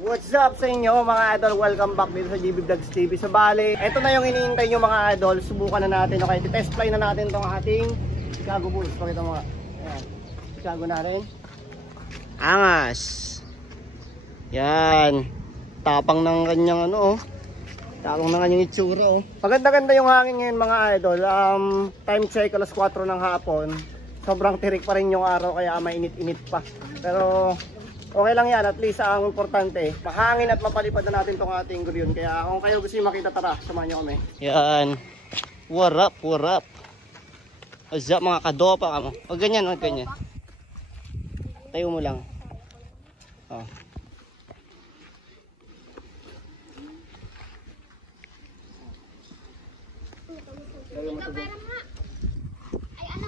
What's up sa inyo mga idol? Welcome back dito sa GB Vlogs TV. So bali, ito na yung iniintay nyo mga idol. Subukan na natin, okay? Test fly na natin itong ating Chicago Bulls. Pakita mo nga. Ayan. Chicago natin. Angas. Yan. Tapang ng kanyang ano oh. Tapang ng kanyang itsura oh. Paganda-ganda yung hangin ngayon mga idol. Time check alas 4 ng hapon. Sobrang tirik pa rin yung araw kaya mainit-init pa. Pero okay lang yan, at least ang importante, mahangin at mapalipad na natin itong ating guryon. Kaya kung kayo gusto nyo makita, tara, samahan nyo kami. Yan. What up, what up? What's up mga kadopa ka mo? Huwag ganyan, huwag ganyan. Tayo mo lang. Oh.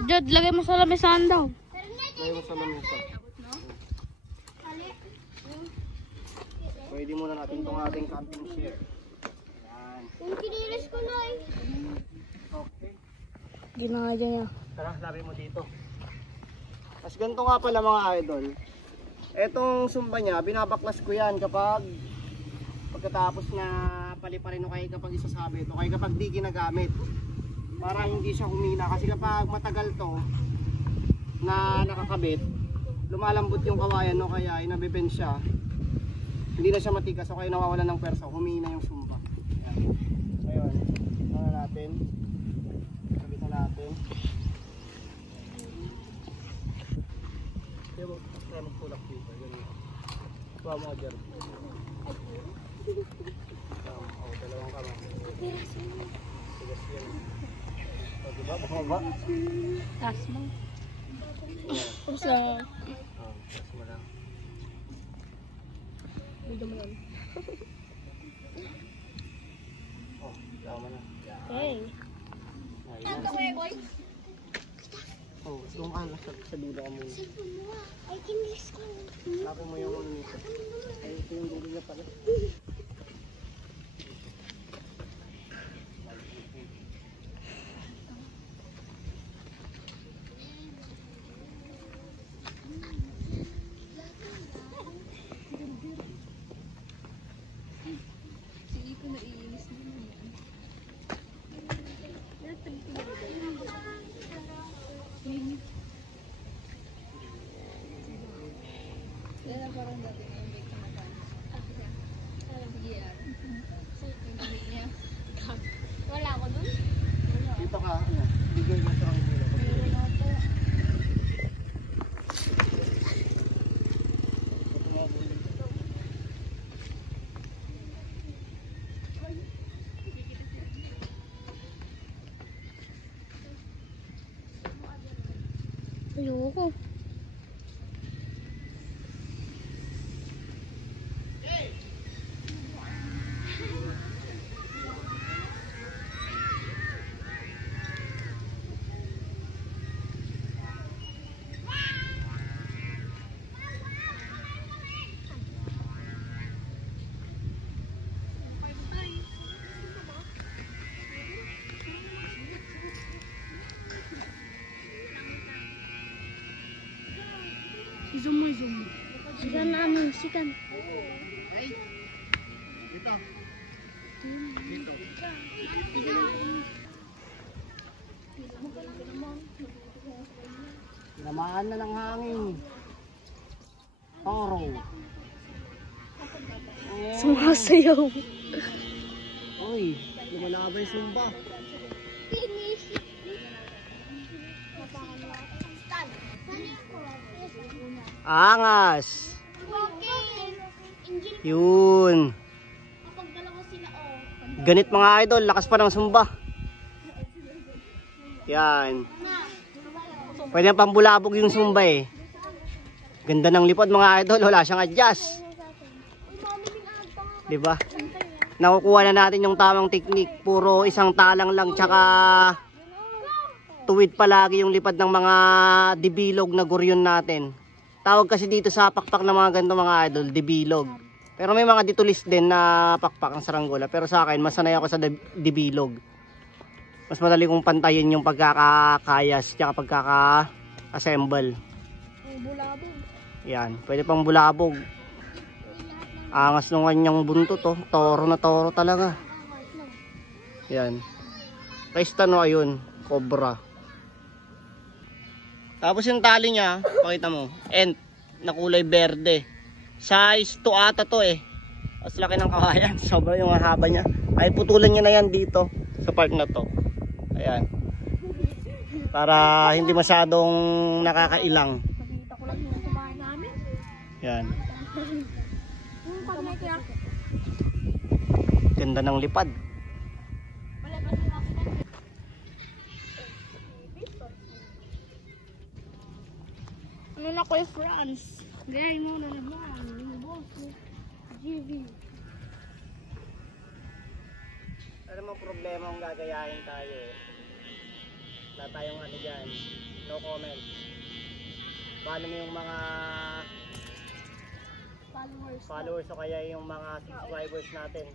Jod, lagay mo sa lamisan daw. Lagay mo sa lamisan. Pwede muna natin itong ating camping chair. Yan. Yung kinilis ko na eh. Okay. Ginaya niya. Tara, labi mo dito. Mas ganito nga pala mga idol. Etong sumba niya, binabaklas ko yan kapag pagkatapos na paliparin o kaya kapag isasabit o kaya kapag di ginagamit. Para hindi siya humina. Kasi kapag matagal to na nakakabit, lumalambot yung kawayan o kaya inabibend siya. Hindi na siya matigas o kaya nawawalan ng perso, humina yung sumba. Ayan. Ngayon, ano natin? Sabit na natin. Kaya mo, kaya magtulak dito. Kuha mo ka dyan. Dalawang kamay. Tigas yan. O diba? Bumaba? Tas mo. Tapos lang. Tas mo lang. Dito mo lang. Oh, tama na. Hey. Ayun. Oh, zoom ka na sa dulo ka muna. Ay, kinilis ko. Lapin mo yung nito. Ay, ito yung dulo niya pala. Parang dati yung bake sa mata. Yeah. Wala ako dun? Dito ka, ano, bigay mo sa kanila. Ayoko. Zoom mo, zoom mo. Sikan namin, sikan. Ay! Dito. Dito. Namaan na ng hangin. Toro. Sumasayaw. Uy, lumalabay sumba. Angas. Yun. Ganit mga idol, lakas pa ng sumba. Yan. Pwede na pambulabog yung sumba eh. Ganda ng lipad mga idol, wala siyang adjust. Diba? Nakukuha na natin yung tamang technique. Puro isang talang lang, tsaka tuwid palagi yung lipad ng mga dibilog na guryon natin. Tawag kasi dito sa pakpak ng mga ganito mga idol, dibilog. Pero may mga ditulis din na pakpak ng saranggola. Pero sa akin, mas sanay ako sa dibilog. Mas madali kong pantayin yung pagkakakayas tsaka pagkaka-assemble. Bulabog. Yan, pwede pang bulabog. Angas ng kanyang buntot to. Toro na toro talaga. Yan. Resta no ayun. Cobra. Tapos yung tali niya, pakita mo. End. Na kulay berde. Size 2 ata to eh. As laki ng kawayan. Sobra yung haba niya. Ay putulan niya na yan dito. Sa part na to. Ayan. Para hindi masyadong nakakailang. Nakita ko lang yung kumain namin. Yan. Yung pag may kaya. Ganda ng lipad. Wala ba sila natin? Ano na ko France? Gaya mo na naman. Yung boss. GV. Alam mo problema kung gagayahin tayo. Wala tayong ano dyan. No comment. Paano mo yung mga followers o kaya yung mga subscribers natin.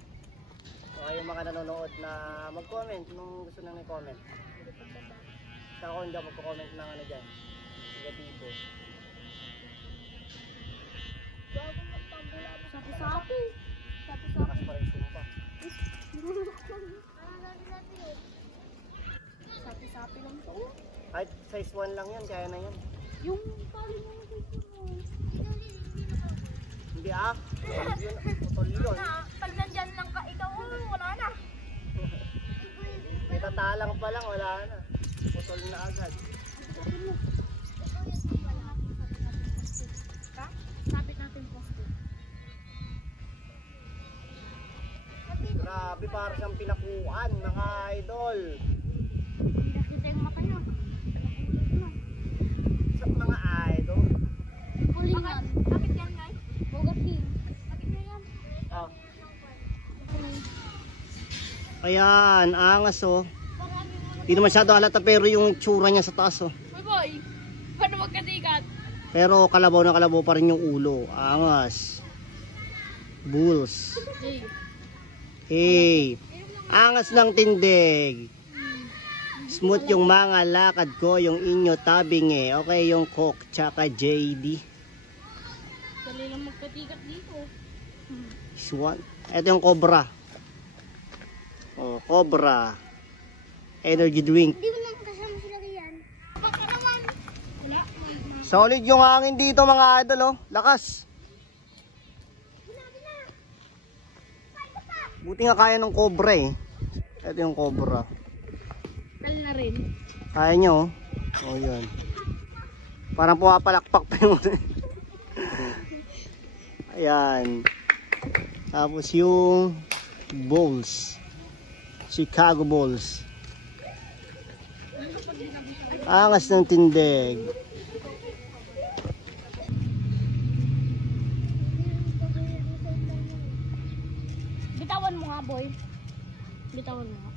O kaya yung mga nanonood na mag-comment nung gusto nang i-comment. Sa ako hindi ako magko-comment ng ano dyan. Negativo. Sapi-sapi. Lakas pa rin sumpa. Sapi-sapi lang to. Kahit size 1 lang yan, kaya na yan. Yung tali mo na dito. Hindi ah. Putol yun. Pag nandyan lang ka, ikaw, wala na. Itatalang pa lang, wala na. Putol na agad. Sabit natin poste. Grabe, para siyang pinakuan, mga idol. Nakita yung mata niya. Sa mga idol. Kulingan. Bakit yan, guys? Bogatin. Bakit na yan? Ah. Ayan, angas oh. Hindi naman masyado halata pero yung tsura niya sa taas oh. Boy, boy. Paano magkatikat? Pero kalabaw na kalabaw pa rin yung ulo. Angas. Bulls. Hey. Hey. Angas ng tindig. Smooth yung mga lakad ko, yung inyo tabing eh. Okay, yung Coke tsaka JD. Dali lang magkatikat dito. This one. Ito yung Cobra. Oh, Cobra. Energy drink. Hindi mo lang kasama sila yan. Baka naman. Wala. Solid yung hangin dito mga idol oh. Lakas. Buti nga kaya ng Cobra eh. Ito yung Cobra. Kali na rin. Kaya nyo oh. Oh yun. Parang pumapalakpak pa yung ayan. Tapos yung Bulls. Chicago Bulls. Angas ng tindig. Bitawan mo nga, boy. Bitawan mo nga.